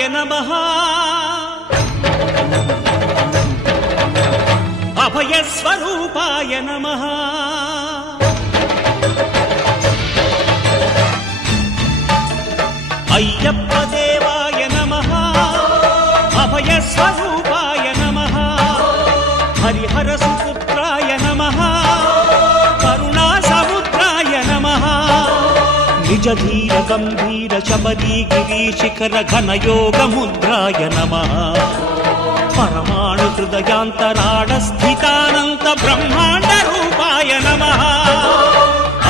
శివాయ నమః అభయ స్వరూపాయ నమః అయ్యప్ప దేవాయ నమః అభయ స్వరూపాయ నమః హరిహర సుపుత్రాయ నమః కరుణా సముద్రాయ నమః నిజ ధీర గంభీర శబరీ గిరి శిఖర ఘన యోగ ముద్రాయ నమః పరమాణు హృదయాంతరాడ స్థితానంత బ్రహ్మాండ రూపాయ నమః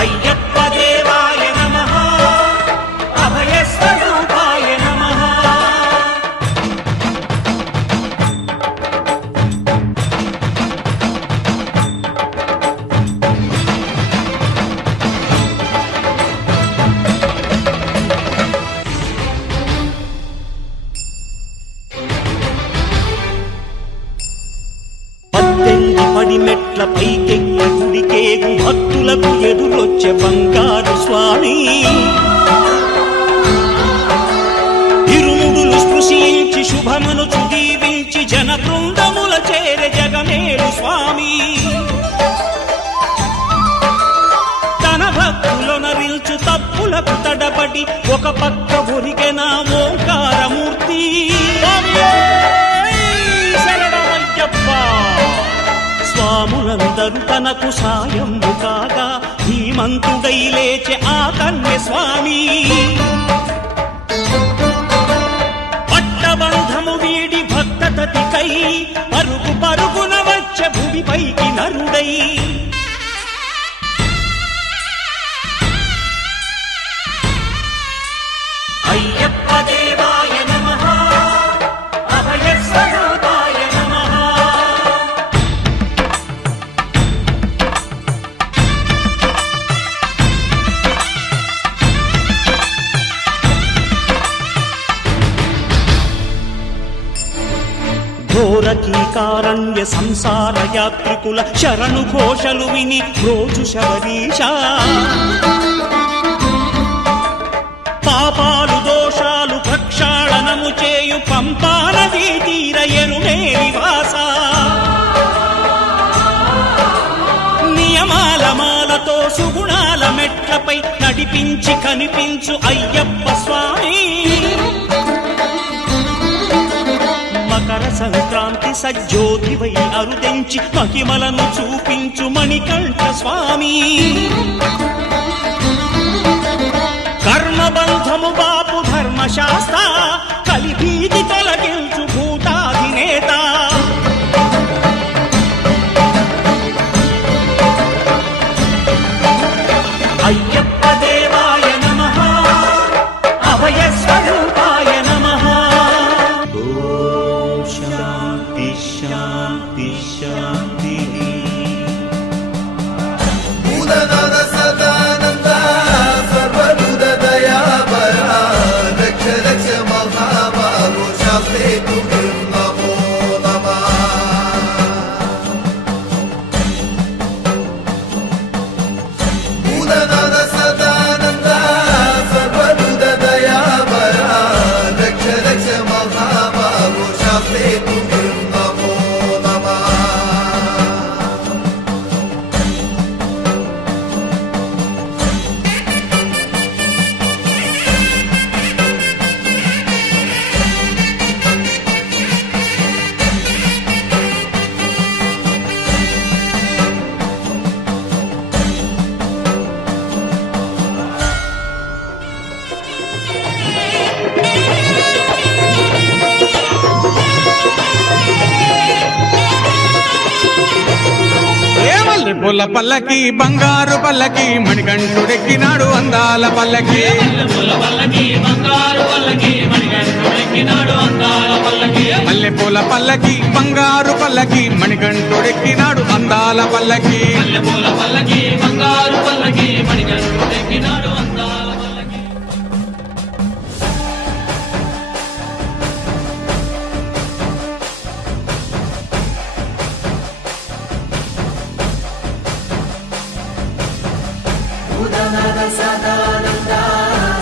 అయ్యప్ప దేవాయ నమః అభయ స్వరూపాయ నమః పడి మెట్ల పైకెక్కి గుడికేగు భక్తులకు ఎదురొచ్చే బంగారు స్వామి ఇరుముడులు స్పృశించి శుభమును చుదీవించి జన బృందముల చేరే జగమేలు స్వామి తన భక్తులొనరిల్చు తప్పులకు తడబడి ఒక పక్క ఒరిగెన ఓంకారమూర్తి స్వాములందరూ తనకు సాయము కాగా ధీమంతుడై లేచే ఆ కన్య స్వామి పట్టబంధము వీడి భక్తతతికై పరుగు పరుగున వచ్చే భూమిపైకి నరుడై అయ్యప్ప దేవాయ నమః అభయ స్వరూపాయ నమః ఘోరకీకారణ్య సంసార యాత్రికుల శరణు ఘోషలు విని రోజు శబరీష పాపాలు దోషాలు ప్రక్షాళనము చేయు పంపా నదీ తీర ఎరుమే నివాస నియమాల మాలతో సుగుణాల మెట్లపై నడిపించి కనిపించు అయ్యప్ప స్వామి మకర సంక్రాంతి సజ్జోతివై అరుదెంచి మహిమలను చూపించు మణికంఠ స్వామి కర్మబంధము బాపు ధర్మశాస్త్ర కలిభీతి తొలగించు భూతాధినేత అయ్యప్ప దేవాయ నమః అభయ స్వరూపాయ నమః ఓం శాంతి శాంతి శాంతి భూతనాథ సదానంద సర్వభూత దయాపరా రక్ష రక్ష మహాబాహో శాస్త్రే తుభ్యం నమో నమః భూతనాథ సదానంద సర్వభూత దయాపరా రక్ష రక్ష మహాబాహో శాస్త్రే తుభ్యం నమో నమః పూల పల్లకి బంగారు పల్లకి మణికంఠుడెక్కినాడు అందాల పల్లకి మల్లె పూల పల్లకి బంగారు పల్లకి మణికంఠుడెక్కినాడు అందాల పల్లకి భూతనాథ సదానంద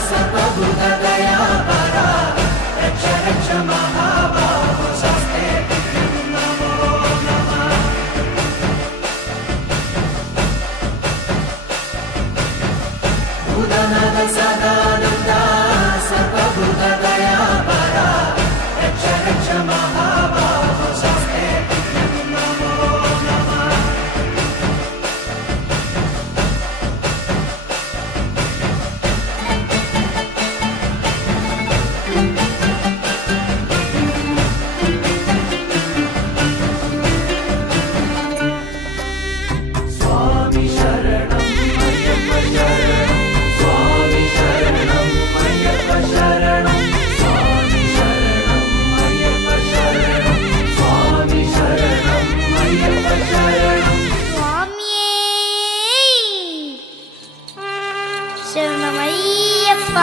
సర్వభూత దయాపరా రక్ష రక్ష भूतनाथ सदानन्द सर्वभूतदयापरा रक्ष रक्ष महाबाहो शास्ते नमो नमः। स्वामी शरणं अय्यप्प शरणं स्वामी शरणं अय्यप्प शरणं स्वामी शरणं अय्यप्प शरणं स्वामी शरणं अय्यप्प शरणं స్వామియే శరణమయ్యప్ప.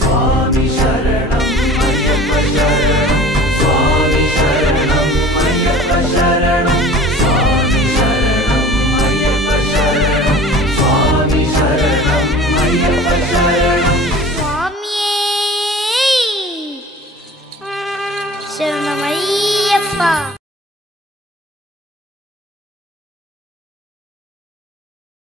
स्वामी शरणं अय्यप्प शरणं स्वामी शरणं अय्यप्प शरणं स्वामी शरणं अय्यप्प शरणं स्वामी शरणं अय्यप्प शरणं స్వామియే శరణమయ్యప్ప.